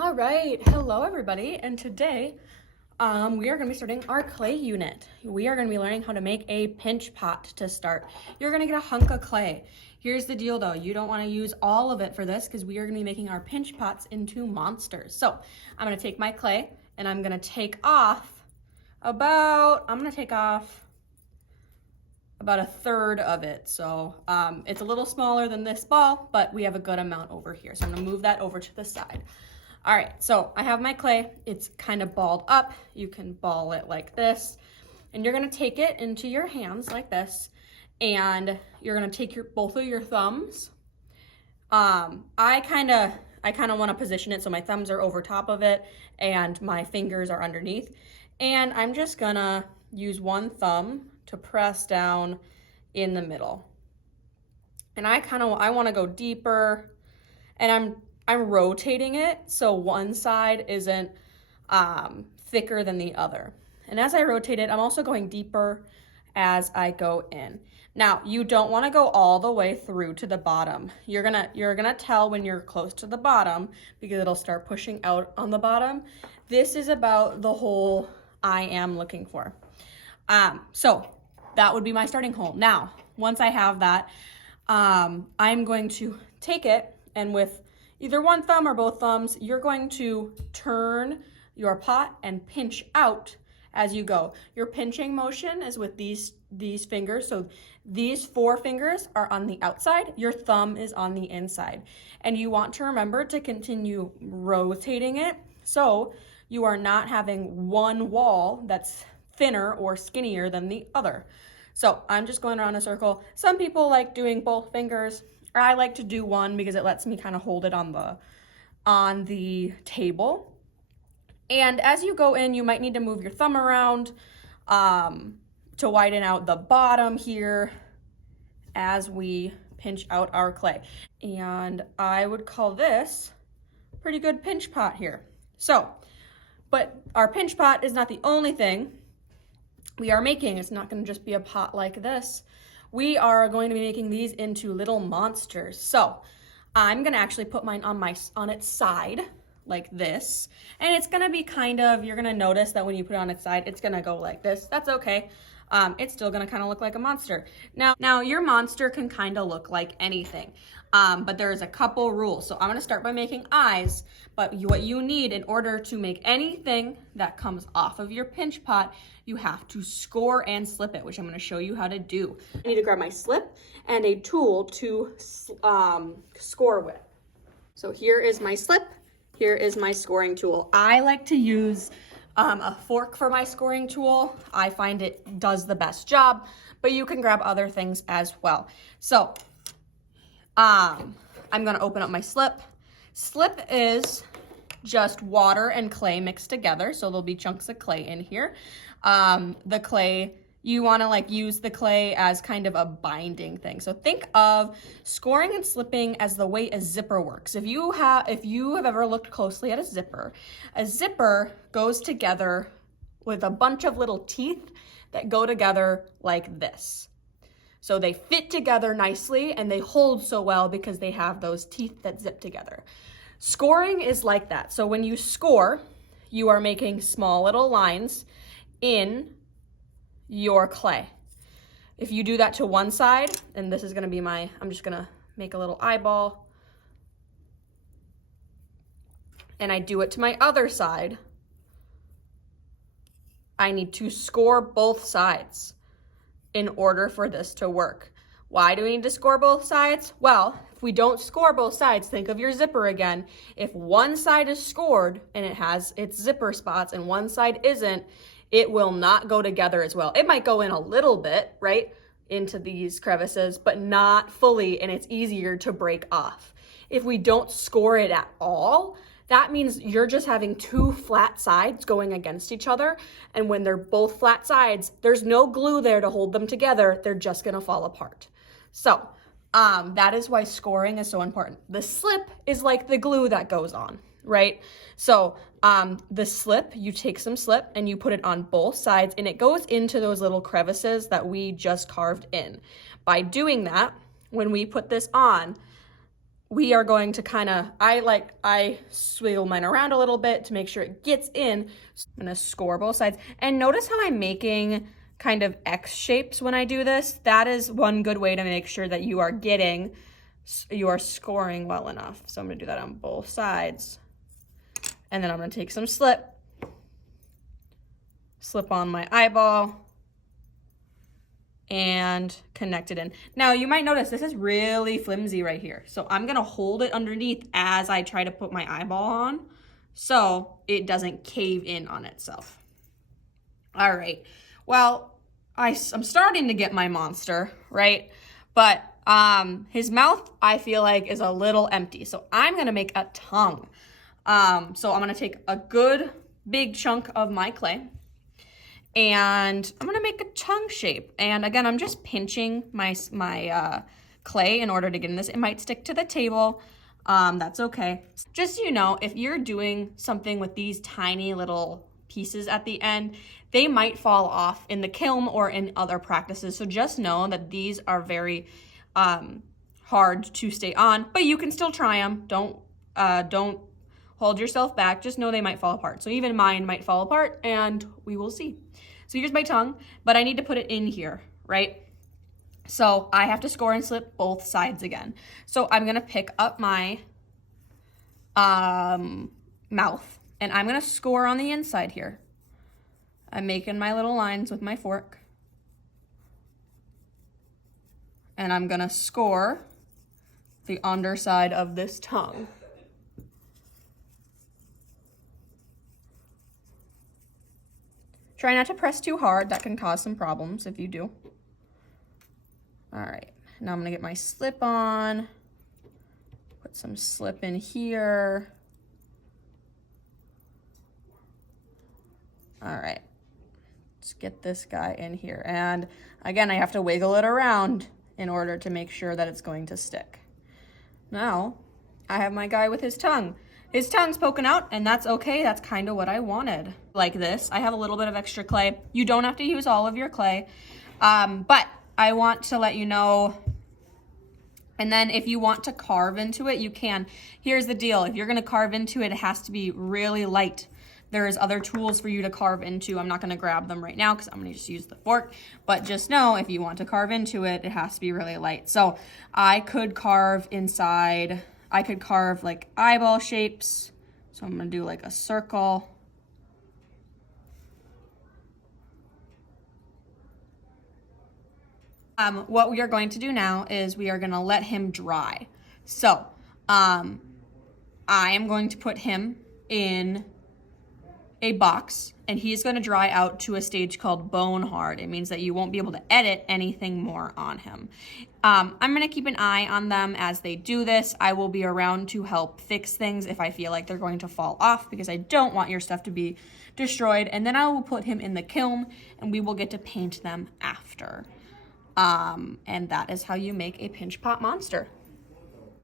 All right, hello everybody, and today we are going to be starting our clay unit. We are going to be learning how to make a pinch pot to start. You're going to get a hunk of clay. Here's the deal though, you don't want to use all of it for this because we are going to be making our pinch pots into monsters. So I'm going to take my clay and I'm going to take off about a third of it. So it's a little smaller than this ball, but we have a good amount over here. So I'm going to move that over to the side. All right, so I have my clay. It's kind of balled up. You can ball it like this. And you're gonna take it into your hands like this. And you're gonna take both of your thumbs. I kind of wanna position it so my thumbs are over top of it and my fingers are underneath. And I'm just gonna use one thumb to press down in the middle. And I wanna go deeper, and I'm rotating it so one side isn't thicker than the other. And as I rotate it, I'm also going deeper as I go in. Now, you don't want to go all the way through to the bottom. You're gonna tell when you're close to the bottom because it'll start pushing out on the bottom. This is about the hole I am looking for. So that would be my starting hole. Now, once I have that, I'm going to take it, and with either one thumb or both thumbs, you're going to turn your pot and pinch out as you go. Your pinching motion is with these fingers. So these 4 fingers are on the outside, your thumb is on the inside. And you want to remember to continue rotating it so you are not having one wall that's thinner or skinnier than the other. So I'm just going around a circle. Some people like doing both fingers. I like to do one because it lets me kind of hold it on the table. And as you go in, you might need to move your thumb around to widen out the bottom here as we pinch out our clay. And I would call this a pretty good pinch pot here. So, but our pinch pot is not the only thing we are making. It's not going to just be a pot like this. We are going to be making these into little monsters. So I'm gonna actually put mine on its side like this. And it's gonna be you're gonna notice that when you put it on its side, it's gonna go like this. That's okay. It's still gonna kind of look like a monster. Now your monster can kind of look like anything, but there's a couple rules. So I'm gonna start by making eyes, but what you need in order to make anything that comes off of your pinch pot, you have to score and slip it, which I'm gonna show you how to do. I need to grab my slip and a tool to score with. So here is my slip, here is my scoring tool. I like to use a fork for my scoring tool. I find it does the best job, but you can grab other things as well. So I'm gonna open up my slip. Slip is just water and clay mixed together, so there'll be chunks of clay in here. The clay, you want to use the clay as kind of a binding thing. So think of scoring and slipping as the way a zipper works. If you have ever looked closely at a zipper goes together with a bunch of little teeth that go together like this. So they fit together nicely and they hold so well because they have those teeth that zip together. Scoring is like that. So when you score, you are making small little lines in your clay. If you do that to one side, and this is gonna be I'm just gonna make a little eyeball, and I do it to my other side, I need to score both sides in order for this to work. Why do we need to score both sides? Well, if we don't score both sides, think of your zipper again. If one side is scored and it has its zipper spots and one side isn't, it will not go together as well. It might go in a little bit, right, into these crevices, but not fully, and it's easier to break off. If we don't score it at all, that means you're just having 2 flat sides going against each other, and when they're both flat sides, there's no glue there to hold them together. They're just gonna fall apart. So that is why scoring is so important. The slip is like the glue that goes on, right? So the slip, you take some slip and you put it on both sides, and it goes into those little crevices that we just carved in. By doing that, when we put this on, we are going to kind of, I swiggle mine around a little bit to make sure it gets in. So I'm gonna score both sides. And notice how I'm making kind of X shapes when I do this. That is one good way to make sure that you are scoring well enough. So I'm gonna do that on both sides. And then I'm gonna take some slip on my eyeball, and connect it in. Now you might notice this is really flimsy right here. So I'm gonna hold it underneath as I try to put my eyeball on so it doesn't cave in on itself. All right, well, I'm starting to get my monster, right? But his mouth, I feel like, is a little empty. So I'm gonna make a tongue. So I'm gonna take a good big chunk of my clay, and I'm gonna make a tongue shape. And again, I'm just pinching my clay in order to get in this. It might stick to the table, that's okay. Just so you know, if you're doing something with these tiny little pieces at the end, they might fall off in the kiln or in other practices. So just know that these are very hard to stay on, but you can still try them. Don't hold yourself back. Just know they might fall apart. So even mine might fall apart, and we will see. So here's my tongue, but I need to put it in here, right? So I have to score and slip both sides again. So I'm gonna pick up my mouth, and I'm gonna score on the inside here. I'm making my little lines with my fork. And I'm gonna score the underside of this tongue. Try not to press too hard. That can cause some problems if you do. All right, now I'm gonna get my slip on, put some slip in here. All right, let's get this guy in here. And again, I have to wiggle it around in order to make sure that it's going to stick. Now, I have my guy with his tongue. His tongue's poking out, and that's okay. That's kind of what I wanted. Like this, I have a little bit of extra clay. You don't have to use all of your clay, but I want to let you know, and then if you want to carve into it, you can. Here's the deal. If you're gonna carve into it, it has to be really light. There's other tools for you to carve into. I'm not gonna grab them right now because I'm gonna just use the fork, but just know if you want to carve into it, it has to be really light. So I could carve inside, I could carve like eyeball shapes. So I'm gonna do like a circle. What we are going to do now is we are gonna let him dry. So I am going to put him in a box, and he's gonna dry out to a stage called bone hard. It means that you won't be able to edit anything more on him. I'm gonna keep an eye on them as they do this. I will be around to help fix things if I feel like they're going to fall off, because I don't want your stuff to be destroyed. And then I will put him in the kiln, and we will get to paint them after. And that is how you make a pinch pot monster.